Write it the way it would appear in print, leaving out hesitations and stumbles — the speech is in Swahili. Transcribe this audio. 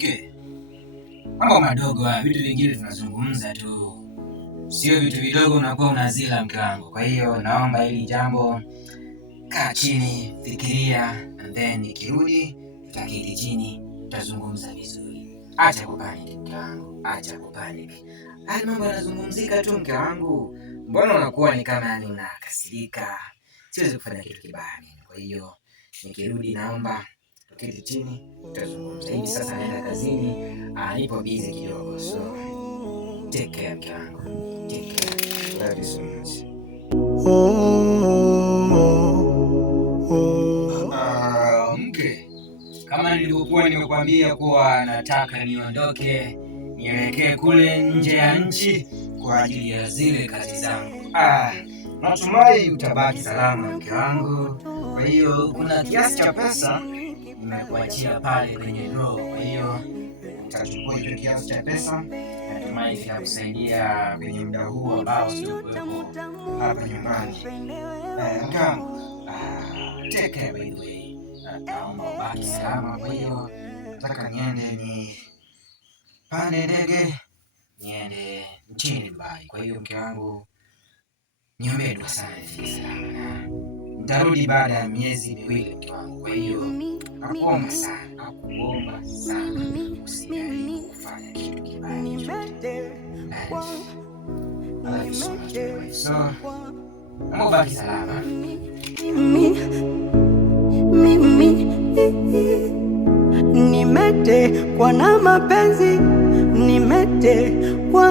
Mke, mambo madogo haya, vitu vingine tunazungumza tu, sio vitu vidogo unakuwa unazila mke wangu. Kwa hiyo naomba hili jambo, kaa chini, fikiria, and then nikirudi tutaketi chini, tutazungumza vizuri. Acha kupanic mke wangu, acha kupanic. Haya mambo yanazungumzika tu mke wangu, mbona unakuwa ni kama yani unakasirika? Siwezi kufanya kitu kibaya mimi. Kwa hiyo nikirudi naomba tuketi chini, tutazungumza. Hivi sasa naenda kazini, nipo busy kidogo, so take care mke wangu, take care. Love you so much. Mke, kama nilivyokuwa nimekwambia kuwa nataka niondoke nielekee kule nje ya nchi kwa ajili ya zile kazi zangu. Natumai utabaki salama mke wangu. Kwa hiyo kuna kiasi cha pesa nimekuachia pale kwenye draw. Kwa hiyo utachukua hicho kiasi cha pesa, natumai kitakusaidia kwenye muda huu ambao sitakuwepo hapa nyumbani. Mke wangu, take care by the way. Naomba ubaki salama. Kwa hiyo nataka niende ni pande ndege niende nchini Dubai. Kwa hiyo mke wangu, niombee dua sana nifike salama, na nitarudi baada ya miezi miwili mke wangu. Kwa hiyo nakuomba sana usijaribu kufanya kitu kibaya chochote. I love you so much. So naomba ubaki salama. Nimetekwa na mapenzi, nimetekwa